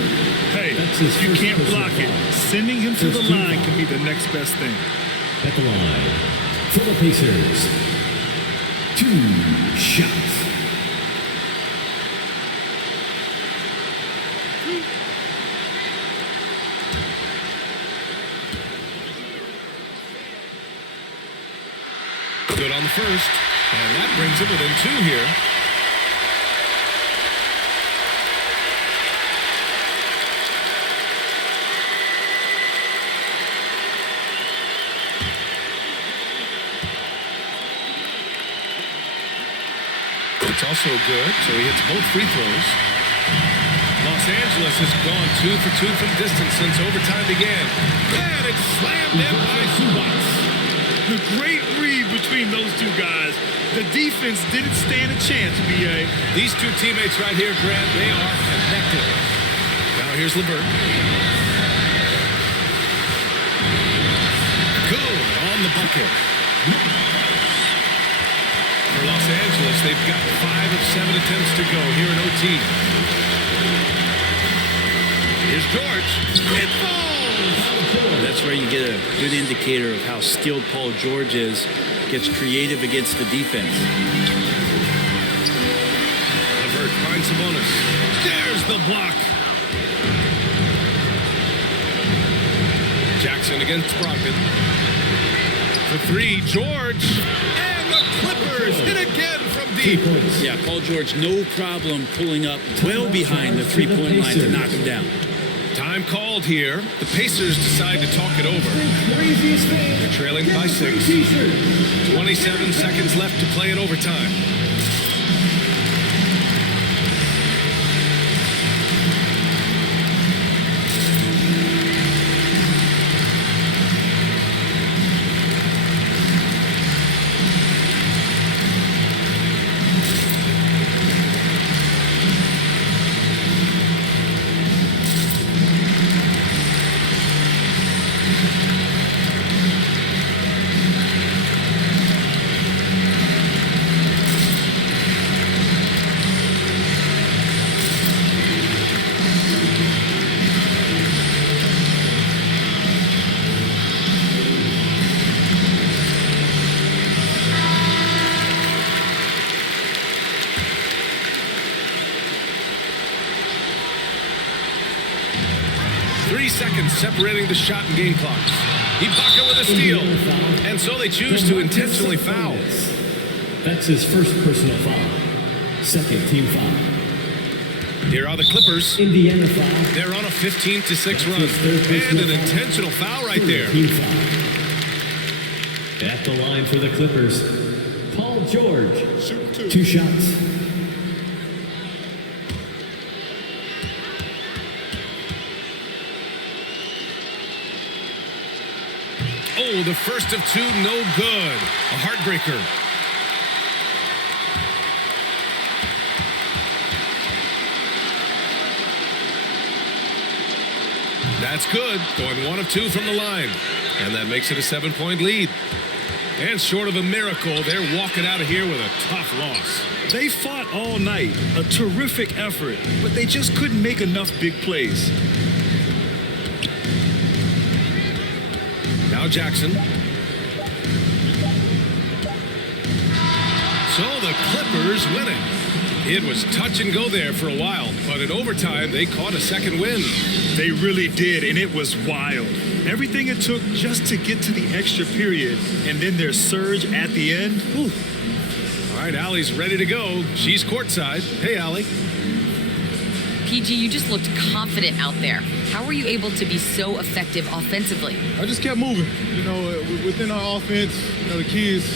Hey, you can't block it. Sending him to the line can be the next best thing. At the line, for the Pacers, 2 shots. Good on the first, and that brings it within 2 here. It's also good, so he hits both free throws. Los Angeles has gone 2 for 2 from distance since overtime began. And it's slammed in by Zubats. The great read between those two guys. The defense didn't stand a chance, B.A. These two teammates right here, Grant, they are connected. Now here's LeVert. Good on the bucket. For Los Angeles, they've got 5 of 7 attempts to go here in OT. Here's George. It falls! That's where you get a good indicator of how skilled Paul George is. Gets creative against the defense. Levert finds Sabonis. There's the block. Jackson against Brogdon. For three, George. And the Clippers hit again from deep. Yeah, Paul George, no problem pulling up well behind the three-point line to knock him down. Time called here. The Pacers decide to talk it over. They're trailing by 6. 27 seconds left to play in overtime. Seconds separating the shot and game clocks. Ibaka with a steal. And so they choose to intentionally foul. That's his first personal foul. Second team foul. Here are the Clippers. Indiana foul. They're on a 15-6 run. And an intentional foul right there. Team foul. At the line for the Clippers, Paul George. Shoot 2 shots. Oh, the first of 2, no good. A heartbreaker. That's good. Going 1 of 2 from the line. And that makes it a 7-point lead. And short of a miracle, they're walking out of here with a tough loss. They fought all night. A terrific effort. But they just couldn't make enough big plays. Now Jackson. So the Clippers win it. It was touch and go there for a while, but in overtime, they caught a second win. They really did, and it was wild. Everything it took just to get to the extra period, and then their surge at the end. Whew. All right, Allie's ready to go. She's courtside. Hey, Allie. PG, you just looked confident out there. How were you able to be so effective offensively? I just kept moving. You know, within our offense, you know, the key is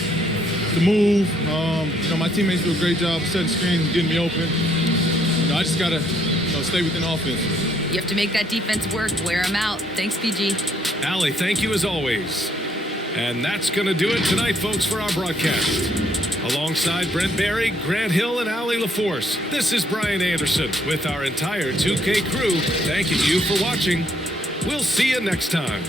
to move. You know, my teammates do a great job of setting screens and getting me open. You know, I just got to, you know, stay within offense. You have to make that defense work. Wear them out. Thanks, PG. Allie, thank you as always. And that's going to do it tonight, folks, for our broadcast. Alongside Brent Barry, Grant Hill, and Allie LaForce, this is Brian Anderson with our entire 2K crew thanking you for watching. We'll see you next time.